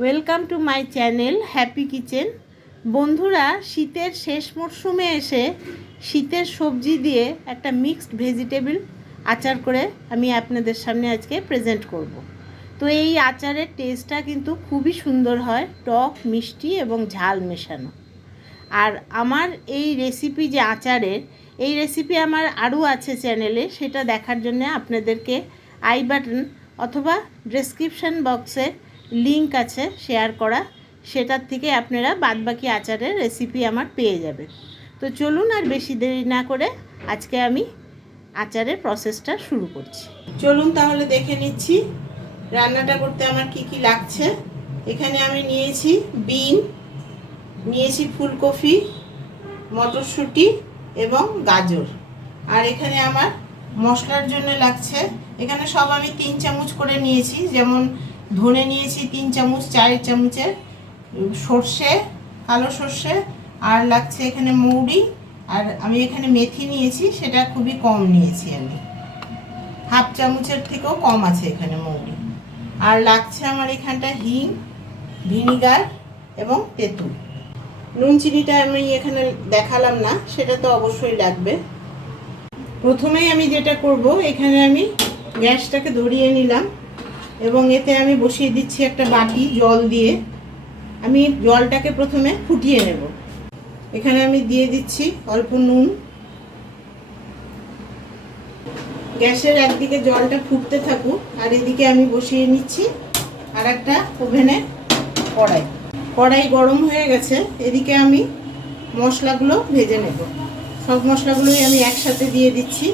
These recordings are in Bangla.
Welcome to my channel happy kitchen. বন্ধুরা, শীতের শেষ মরশুমে এসে শীতের সবজি দিয়ে একটা মিক্সড ভেজিটেবল আচার করে আমি আপনাদের সামনে আজকে প্রেজেন্ট করব। তো এই আচারের টেস্টটা কিন্তু খুবই সুন্দর হয়, টক, মিষ্টি এবং ঝাল মেশানো। আর আমার এই রেসিপি যে আচারের, এই রেসিপি আমার আরও আছে চ্যানেলে, সেটা দেখার জন্য আপনাদেরকে আই বাটন অথবা ডেসক্রিপশান বক্সে লিংক আছে শেয়ার করা, সেটার থেকে আপনারা বাদবাকি আচারের রেসিপি আমার পেয়ে যাবেন। তো চলুন আর বেশি দেরি না করে আজকে আমি আচারের প্রসেসটা শুরু করছি। চলুন তাহলে দেখে নিচ্ছি রান্নাটা করতে আমার কি কি লাগছে। এখানে আমি নিয়েছি বিন, নিয়েছি ফুলকপি, মটরশুঁটি এবং গাজর। আর এখানে আমার মশলার জন্য লাগছে, এখানে সব আমি 3 চামচ করে নিয়েছি। যেমন ধনে নিয়েছি 3 চামচ, 4 চামচের সর্ষে, কালো সর্ষে, আর লাগছে এখানে মৌরি, আর আমি এখানে মেথি নিয়েছি, সেটা খুবই কম নিয়েছি, আমি হাফ চামচের থেকেও কম আছে এখানে মৌরি। আর লাগছে আমার এখানটা হিং, ভিনিগার এবং তেঁতুল। নুন চিনিটা আমি এখানে দেখালাম না, সেটা তো অবশ্যই লাগবে। প্রথমেই আমি যেটা করব, এখানে আমি গ্যাসটাকে ধরিয়ে নিলাম এবং এতে আমি বসিয়ে দিচ্ছি একটা বাটি জল দিয়ে। আমি জলটাকে প্রথমে ফুটিয়ে নেব। এখানে আমি দিয়ে দিচ্ছি অল্প নুন। গ্যাসের একদিকে জলটা ফুটতে থাকুক, আর এদিকে আমি বসিয়ে নিচ্ছি আর একটা ওভেনে কড়াই গরম হয়ে গেছে। এদিকে আমি মশলাগুলো ভেজে নেব। সব মশলাগুলোই আমি একসাথে দিয়ে দিচ্ছি।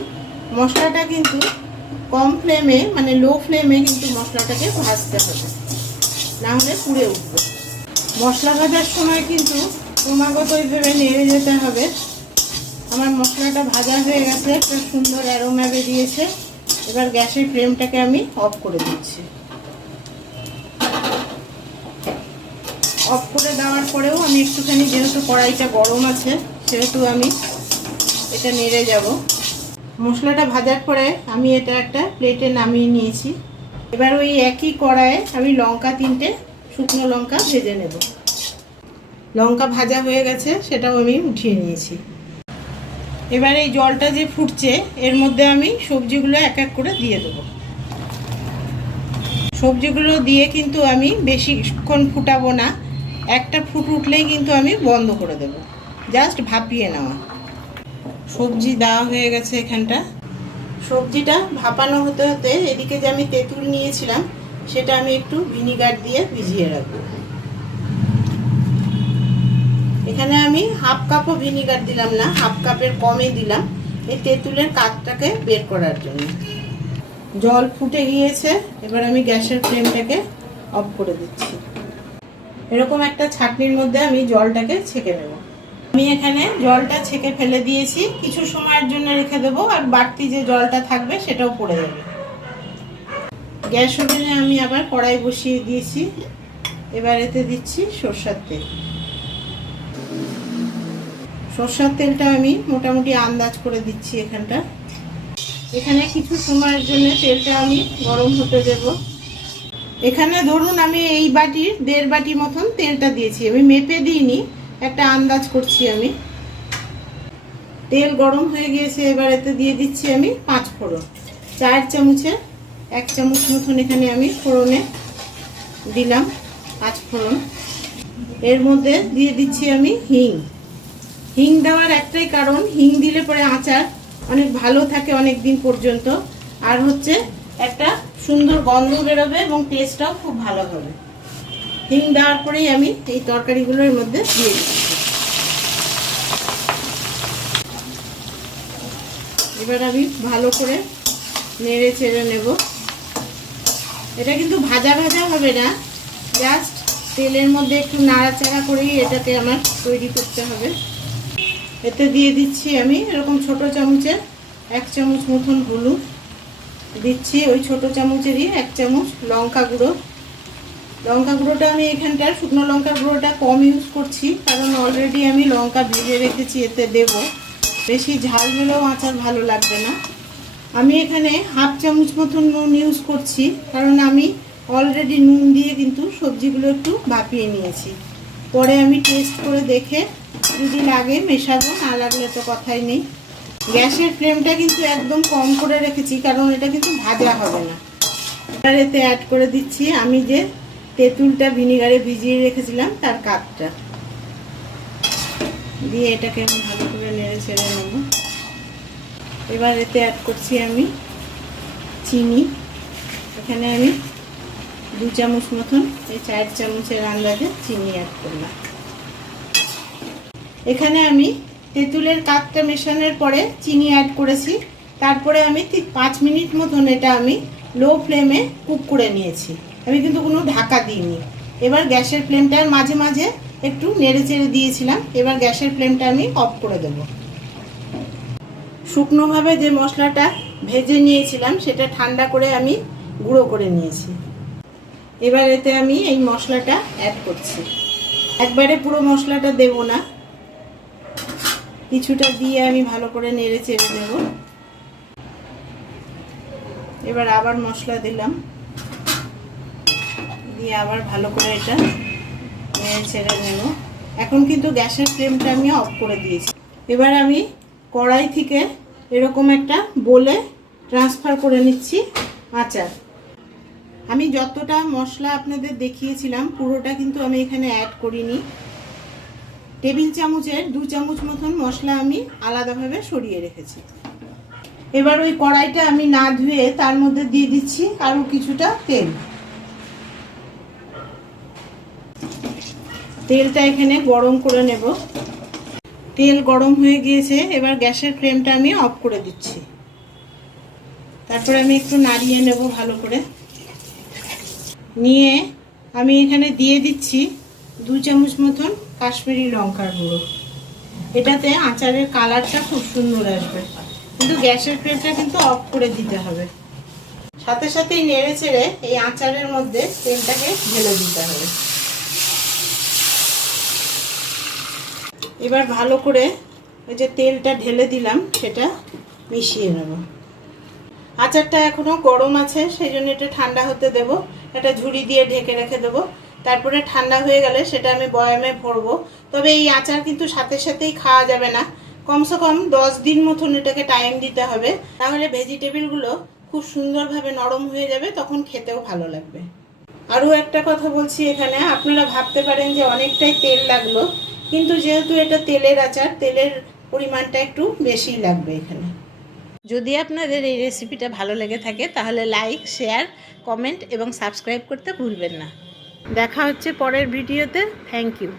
মশলাটা কিন্তু কম ফ্লেমে, মানে লো ফ্লেমে কিন্তু মশলাটাকে ভাজতে হবে, না হলে পুড়ে উঠবে। মশলা ভাজার সময় কিন্তু ক্রমাগত এইভাবে নেড়ে যেতে হবে। আমার মশলাটা ভাজা হয়ে গেছে, একটা সুন্দর অ্যারোমা বেরিয়েছে। এবার গ্যাসের ফ্লেমটাকে আমি অফ করে দিচ্ছি। অফ করে দেওয়ার পরেও আমি একটুখানি, যেহেতু কড়াইটা গরম আছে সেহেতু আমি এটা নেড়ে যাব। মশলাটা ভাজার পরে আমি এটা একটা প্লেটে নামিয়ে নিয়েছি। এবার ওই একই কড়াইয়ে আমি লঙ্কা 3টে শুকনো লঙ্কা ভেজে নেব। লঙ্কা ভাজা হয়ে গেছে, সেটাও আমি উঠিয়ে নিয়েছি। এবার এই জলটা যে ফুটছে, এর মধ্যে আমি সবজিগুলো এক এক করে দিয়ে দেবো। সবজিগুলো দিয়ে কিন্তু আমি বেশিক্ষণ ফুটাবো না, একটা ফুট উঠলেই কিন্তু আমি বন্ধ করে দেব, জাস্ট ভাপিয়ে নেওয়া। সবজি দেওয়া হয়ে গেছে এখানটা। সবজিটা ভাপানো হতে হতে এদিকে যে আমি তেঁতুল নিয়েছিলাম, সেটা আমি একটু ভিনিগার দিয়ে ভিজিয়ে রাখবো। এখানে আমি হাফ কাপও ভিনিগার দিলাম না, হাফ কাপের কমে দিলাম, এই তেঁতুলের কাঠটাকে বের করার জন্য। জল ফুটে গিয়েছে, এবার আমি গ্যাসের ফ্লেমটাকে অফ করে দিচ্ছি। এরকম একটা ছাঁকনির মধ্যে আমি জলটাকে ছেঁকে নেব। আমি এখানে জলটা ছেঁকে ফেলে দিয়েছি, কিছু সময়ের জন্য রেখে দেবো, আর বাড়তি যে জলটা থাকবে সেটাও পড়ে যাবে। গ্যাস ওভেনে আমি আবার কড়াই বসিয়ে দিয়েছি। এবার এতে দিচ্ছি সরষের তেল। সরষের তেলটা আমি মোটামুটি আন্দাজ করে দিচ্ছি এখানটা। এখানে কিছু সময়ের জন্য তেলটা আমি গরম হতে দেব। এখানে ধরুন আমি এই বাটির 1.5 বাটি মতন তেলটা দিয়েছি, আমি মেপে দিইনি, একটা আন্দাজ করছি আমি। তেল গরম হয়ে গিয়েছে, এবার এতে দিয়ে দিচ্ছি আমি 5 ফোড়ন। 4 চামচে 1 চামচ মতন এখানে আমি ফোড়নে দিলাম 5 ফোড়ন। এর মধ্যে দিয়ে দিচ্ছি আমি হিং। হিং দেওয়ার একটাই কারণ, হিং দিলে পরে আচার অনেক ভালো থাকে অনেক দিন পর্যন্ত, আর হচ্ছে একটা সুন্দর গন্ধ বেরোবে এবং টেস্টটাও খুব ভালো হবে। হিং দেওয়ার পরেই আমি এই তরকারিগুলোর মধ্যে দিয়ে দিচ্ছি। এবার আমি ভালো করে নেড়ে চেড়ে নেব। এটা কিন্তু ভাজা ভাজা হবে না, জাস্ট তেলের মধ্যে একটু নাড়াচাড়া করেই এটাকে আমার তৈরি করতে হবে। এতে দিয়ে দিচ্ছি আমি এরকম ছোট চামচের 1 চামচ মতন হলুদ দিচ্ছি, ওই ছোট চামচেরই 1 চামচ লঙ্কা গুঁড়ো। লঙ্কা গুঁড়োটা আমি এখানটার শুকনো লঙ্কা গুঁড়োটা কম ইউজ করছি, কারণ অলরেডি আমি লঙ্কা ভেজে রেখেছি, এতে দেব। বেশি ঝাল হলেও আচার ভালো লাগবে না। আমি এখানে হাফ চামচ মতন নুন ইউজ করছি, কারণ আমি অলরেডি নুন দিয়ে কিন্তু সবজিগুলো একটু ভাপিয়ে নিয়েছি। পরে আমি টেস্ট করে দেখে যদি লাগে মেশাবো, না লাগলে তো কথাই নেই। গ্যাসের ফ্লেমটা কিন্তু একদম কম করে রেখেছি, কারণ এটা কিন্তু ভাজা হবে না। এবার এতে অ্যাড করে দিচ্ছি আমি যে তেঁতুলটা ভিনিগারে ভিজিয়ে রেখেছিলাম তার কাপটা দিয়ে এটাকে আমি ভালো করে নেড়ে ছেড়ে নেব। এবার এতে অ্যাড করছি আমি চিনি। এখানে আমি 2 চামচ মতন, এই 4 চামচের আন্দাজে চিনি অ্যাড করলাম। এখানে আমি তেঁতুলের কাপটা মেশানোর পরে চিনি অ্যাড করেছি। তারপরে আমি 5 মিনিট মতন এটা আমি লো ফ্লেমে কুক করে নিয়েছি। আমি কিন্তু কোনো ঢাকা দিইনি। এবার গ্যাসের ফ্লেমটা মাঝে মাঝে একটু নেড়ে চেড়ে দিয়েছিলাম। এবার গ্যাসের ফ্লেমটা আমি অফ করে দেব। শুকনোভাবে যে মশলাটা ভেজে নিয়েছিলাম সেটা ঠান্ডা করে আমি গুঁড়ো করে নিয়েছি। এবার এতে আমি এই মশলাটা অ্যাড করছি। একবারে পুরো মশলাটা দেব না, কিছুটা দিয়ে আমি ভালো করে নেড়ে চেড়ে নেব। এবার আবার মশলা দিলাম, দিয়ে আবার ভালো করে এটা নেড়ে চেড়ে নেব। এখন কিন্তু গ্যাসের ফ্লেমটা আমি অফ করে দিয়েছি। এবার আমি কড়াই থেকে এরকম একটা বোলে ট্রান্সফার করে নিচ্ছি আচার। আমি যতটা মশলা আপনাদের দেখিয়েছিলাম পুরোটা কিন্তু আমি এখানে অ্যাড করিনি। টেবিল চামচের 2 চামচ মতন মশলা আমি আলাদাভাবে সরিয়ে রেখেছি। এবার ওই কড়াইটা আমি না ধুয়ে তার মধ্যে দিয়ে দিচ্ছি আরও কিছুটা তেল। তেলটা এখানে গরম করে নেব। তেল গরম হয়ে গিয়েছে, এবার গ্যাসের ফ্লেমটা আমি অফ করে দিচ্ছি। তারপরে আমি একটু নাড়িয়ে নেব ভালো করে। নিয়ে আমি এখানে দিয়ে দিচ্ছি 2 চামচ মতন কাশ্মীরি লঙ্কার গুঁড়ো। এটাতে আচারের কালারটা খুব সুন্দর আসবে, কিন্তু গ্যাসের ফ্লেমটা কিন্তু অফ করে দিতে হবে। সাথে সাথেই নেড়ে চেড়ে এই আচারের মধ্যে তেলটাকে ঢেলে দিতে হবে। এবার ভালো করে ওই যে তেলটা ঢেলে দিলাম সেটা মিশিয়ে নেব। আচারটা এখনো গরম আছে, সেই জন্য এটা ঠান্ডা হতে দেব। একটা ঝুড়ি দিয়ে ঢেকে রেখে দেবো। তারপরে ঠান্ডা হয়ে গেলে সেটা আমি বয়ামে ভরবো। তবে এই আচার কিন্তু সাথে সাথেই খাওয়া যাবে না, কমসে কম 10 দিন মতন এটাকে টাইম দিতে হবে। তাহলে ভেজিটেবিলগুলো খুব সুন্দরভাবে নরম হয়ে যাবে, তখন খেতেও ভালো লাগবে। আরও একটা কথা বলছি, এখানে আপনারা ভাবতে পারেন যে অনেকটাই তেল লাগলো, কিন্তু যেহেতু এটা তেলের আচার, তেলের পরিমাণটা একটু বেশিই লাগবে এখানে। যদি আপনাদের এই রেসিপিটা ভালো লেগে থাকে তাহলে লাইক, শেয়ার, কমেন্ট এবং সাবস্ক্রাইব করতে ভুলবেন না। দেখা হচ্ছে পরের ভিডিওতে। Thank you.